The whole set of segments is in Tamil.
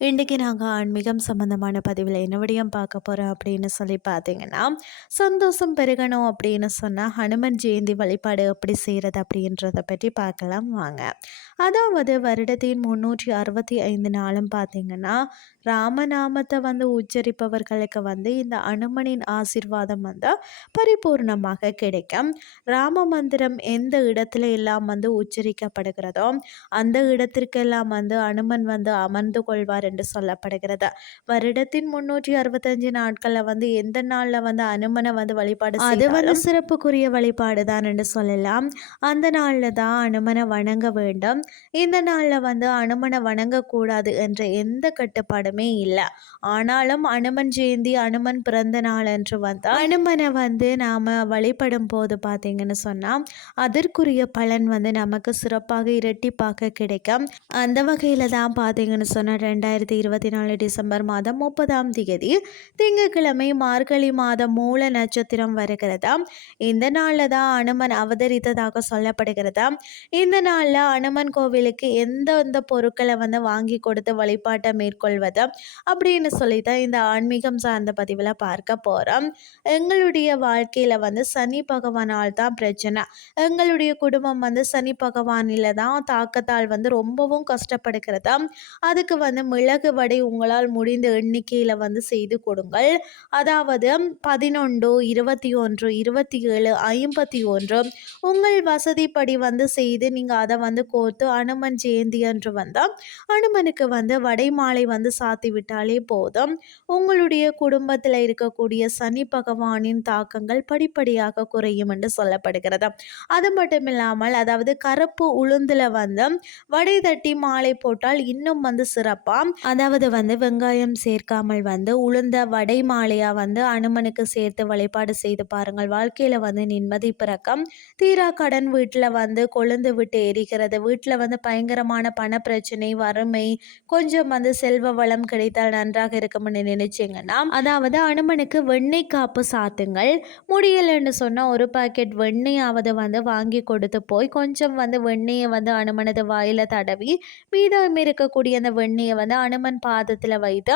இன்றைக்கி நாங்கள் ஆன்மீகம் சம்மந்தமான பதிவில் என்ன விடயம் பார்க்க போகிறோம் அப்படின்னு சொல்லி பார்த்தீங்கன்னா சந்தோஷம் பெருகணும் அப்படின்னு சொன்னால் ஹனுமன் ஜெயந்தி வழிபாடு எப்படி செய்கிறது அப்படின்றத பற்றி பார்க்கலாம் வாங்க. அதாவது வருடத்தின் முந்நூற்றி அறுபத்தி ஐந்து நாளும் பார்த்தீங்கன்னா ராமநாமத்தை வந்து உச்சரிப்பவர்களுக்கு வந்து இந்த அனுமனின் ஆசிர்வாதம் வந்து பரிபூர்ணமாக கிடைக்கும். ராம மந்திரம் எந்த இடத்துல எல்லாம் வந்து உச்சரிக்கப்படுகிறதோ அந்த இடத்திற்கெல்லாம் வந்து அனுமன் வந்து அமர்ந்து கொள்வார் என்று சொல்லப்படுகிறது. வருடத்தின் முன்னூற்றி அறுபத்தஞ்சு நாட்களில் வந்து எந்த நாளில் வந்து அனுமனை வந்து வழிபாடு அது வந்து சிறப்புக்குரிய வழிபாடு தான் என்று சொல்லலாம். அந்த நாளில் தான் அனுமனை வணங்க வேண்டும். இந்த நாளில் வந்து அனுமனை வணங்கக்கூடாது என்ற எந்த கட்டுப்பாடுமே இல்லை. ஆனாலும் அனுமன் ஜெயந்தி அனுமன் பிறந்த நாள் என்று வந்து அனுமனை வந்து நாம் வழிபடும் போது பார்த்தீங்கன்னு சொன்னால் அதற்குரிய பலன் வந்து நமக்கு சிறப்பாக இரட்டிப்பாக கிடைக்கும். அந்த வகையில் தான் பார்த்தீங்கன்னு சொன்னால் ரெண்டாயிரத்தி இருபத்தி நாலு டிசம்பர் மாதம் முப்பதாம் தேதி திங்கட்கிழமை மார்கழி மாதம் மூல நட்சத்திரம் வருகிறதா? இந்த நாளில் தான் அனுமன் அவதரித்ததாக சொல்லப்படுகிறதா? இந்த நாளில் அனுமன் கோவிலுக்கு எந்தெந்த பொருட்களை வந்து வாங்கி கொடுத்து வழிபாட்டை மேற்கொள்வது அப்படின்னு சொல்லி தான் இந்த ஆன்மீகம் சார்ந்த பதிவில் பார்க்க போகிறோம் எங்களுடைய வாழ்க்கையில் வந்து சனி பகவானால் தான் பிரச்சனை. எங்களுடைய குடும்பம் வந்து சனி பகவானில் தான் தாக்கத்தால் வந்து ரொம்பவும் கஷ்டப்படுகிறதா? அதுக்கு வந்து மிளகு வடை உங்களால் முடிந்த எண்ணிக்கையில் வந்து செய்து கொடுங்கள். அதாவது பதினொன்று இருபத்தி ஒன்று இருபத்தி ஏழு ஐம்பத்தி ஒன்று உங்கள் வசதிப்படி வந்து செய்து நீங்கள் அதை வந்து கோர்த்து அனுமன் ஜெயந்தி என்று வந்தால் அனுமனுக்கு வந்து வடை மாலை வந்து சாத்தி விட்டாலே போதும். உங்களுடைய குடும்பத்தில் இருக்கக்கூடிய சனி பகவானின் தாக்கங்கள் படிப்படியாக குறையும் என்று சொல்லப்படுகிறது. அது மட்டும் இல்லாமல் அதாவது கருப்பு உளுந்தில் வந்து வடை தட்டி மாலை போட்டால் இன்னும் வந்து சிறப்பாக அதாவது வந்து வெங்காயம் சேர்க்காமல் வந்து உளுந்த வடை மாலையாக வந்து அனுமனுக்கு சேர்த்து வழிபாடு செய்து பாருங்கள். வாழ்க்கையில் வந்து நிம்மதி பிறக்கம். தீரா கடன் வீட்டில் வந்து கொழுந்து விட்டு எரிகிறது. வீட்டில் வந்து பயங்கரமான பண பிரச்சனை வறுமை கொஞ்சம் வந்து செல்வ வளம் கிடைத்தால் நன்றாக இருக்கும்னு நினைச்சிங்கன்னா அதாவது அனுமனுக்கு வெண்ணெய் காப்பு சாத்துங்கள். முடியலன்னு சொன்னால் ஒரு பாக்கெட் வெண்ணெயாவது வந்து வாங்கி கொடுத்து போய் கொஞ்சம் வந்து வெண்ணெயை வந்து அனுமனது வாயில் தடவி மீதம் இருக்கக்கூடிய அந்த வெண்ணெயை வந்து அனுமன் பாதத்தில் வைத்து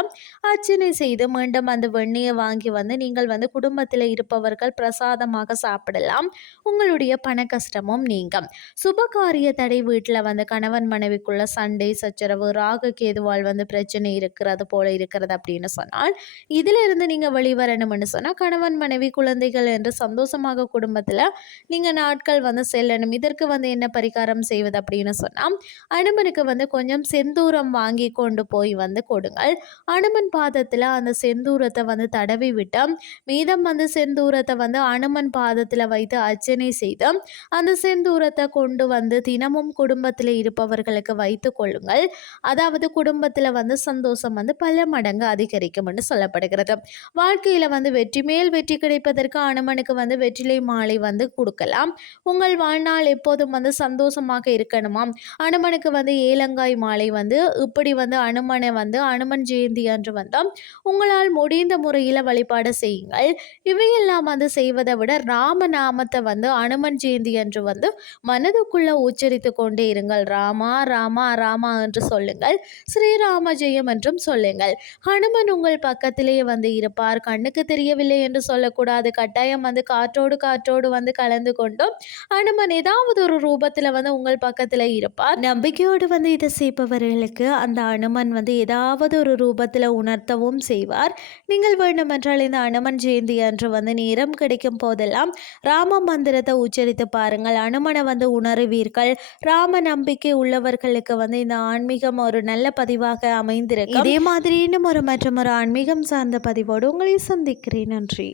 அர்ச்சனை செய்து மீண்டும் அந்த வெண்ணெயை வாங்கி வந்து நீங்கள் வந்து குடும்பத்தில் இருப்பவர்கள் பிரசாதமாக சாப்பிடலாம். உங்களுடைய பண கஷ்டமும் நீங்கும். சுபகாரிய தடை வீட்டில் வந்து கணவன் மனைவிக்குள்ள சண்டை சச்சரவு ராகு கேதுவால் வந்து பிரச்சனை இருக்கிறது போல இருக்கிறது அப்படின்னு சொன்னால் இதிலிருந்து நீங்கள் வெளிவரணும்னு சொன்னால் கணவன் மனைவி குழந்தைகள் என்று சந்தோஷமாக குடும்பத்தில் நீங்கள் நாட்கள் வந்து செல்லணும். இதற்கு வந்து என்ன பரிகாரம் செய்வது அப்படின்னு சொன்னால் அனுமனுக்கு வந்து கொஞ்சம் செந்தூரம் வாங்கி கொண்டு போய் வந்து கொடுங்கள். அனுமன் பாதத்தில் அந்த செந்தூரத்தை வந்து தடவி விட்டு மீதம் வந்து செந்தூரத்தை வந்து அனுமன் பாதத்தில் வைத்து அர்ச்சனை செய்து அந்த செந்தூரத்தை கொண்டு வந்து தினமும் குடும்பத்தில் இருப்பவர்களுக்கு வைத்து கொள்ளுங்கள். அதாவது குடும்பத்தில் வந்து சந்தோஷம் வந்து பல மடங்கு அதிகரிக்கும் என்று சொல்லப்படுகிறது. வாழ்க்கையில் வந்து வெற்றி மேல் வெற்றி கிடைப்பதற்கு அனுமனுக்கு வந்து வெற்றிலை மாலை வந்து கொடுக்கலாம். உங்கள் வாழ்நாள் எப்போதும் வந்து சந்தோஷமாக இருக்கணுமா? அனுமனுக்கு வந்து ஏலங்காய் மாலை வந்து இப்படி வந்து அனுமன் வந்து அனுமன் ஜெயந்தி அன்று வந்தால் உங்களால் முடிந்த முறையில் வழிபாடு செய்யுங்கள். இவையெல்லாம் வந்து செய்வதை விட ராமநாமத்தை வந்து அனுமன் ஜெயந்தி அன்று வந்து மனதுக்குள்ளே உச்சரித்து கொண்டே இருங்கள். ராமா ராமா ராமா என்று சொல்லுங்கள். ஸ்ரீராம ஜெயம் என்றும் சொல்லுங்கள். ஹனுமன் உங்கள் பக்கத்திலேயே வந்து இருப்பார். கண்ணுக்கு தெரியவில்லை என்று சொல்லக்கூடாது. கட்டாயம் வந்து காற்றோடு காற்றோடு வந்து கலந்து கொண்டும். ஹனுமன் ஏதாவது ஒரு ரூபத்தில் வந்து உங்கள் பக்கத்தில் இருப்பார். நம்பிக்கையோடு வந்து இதை செய்பவர்களுக்கு அந்த அனுமன் வந்து ஏதாவது ஒரு ரூபத்தில் உணர்த்தவும் செய்வார். நீங்கள் வேண்டுமென்றால் இந்த அனுமன் ஜெயந்தி அன்று வந்து நேரம் கிடைக்கும் போதெல்லாம் ராம மந்திரத்தை உச்சரித்து பாருங்கள். அனுமனை வந்து உணருவீர்கள். ராம நம்பிக்கை உள்ளவர்களுக்கு வந்து இந்த ஆன்மீகம் ஒரு நல்ல பதிவாக அமைந்திருக்கு இதே மாதிரி இன்னும் ஒரு மற்றும் ஒரு ஆன்மீகம் சார்ந்த பதிவோடு உங்களை சந்திக்கிறேன். நன்றி.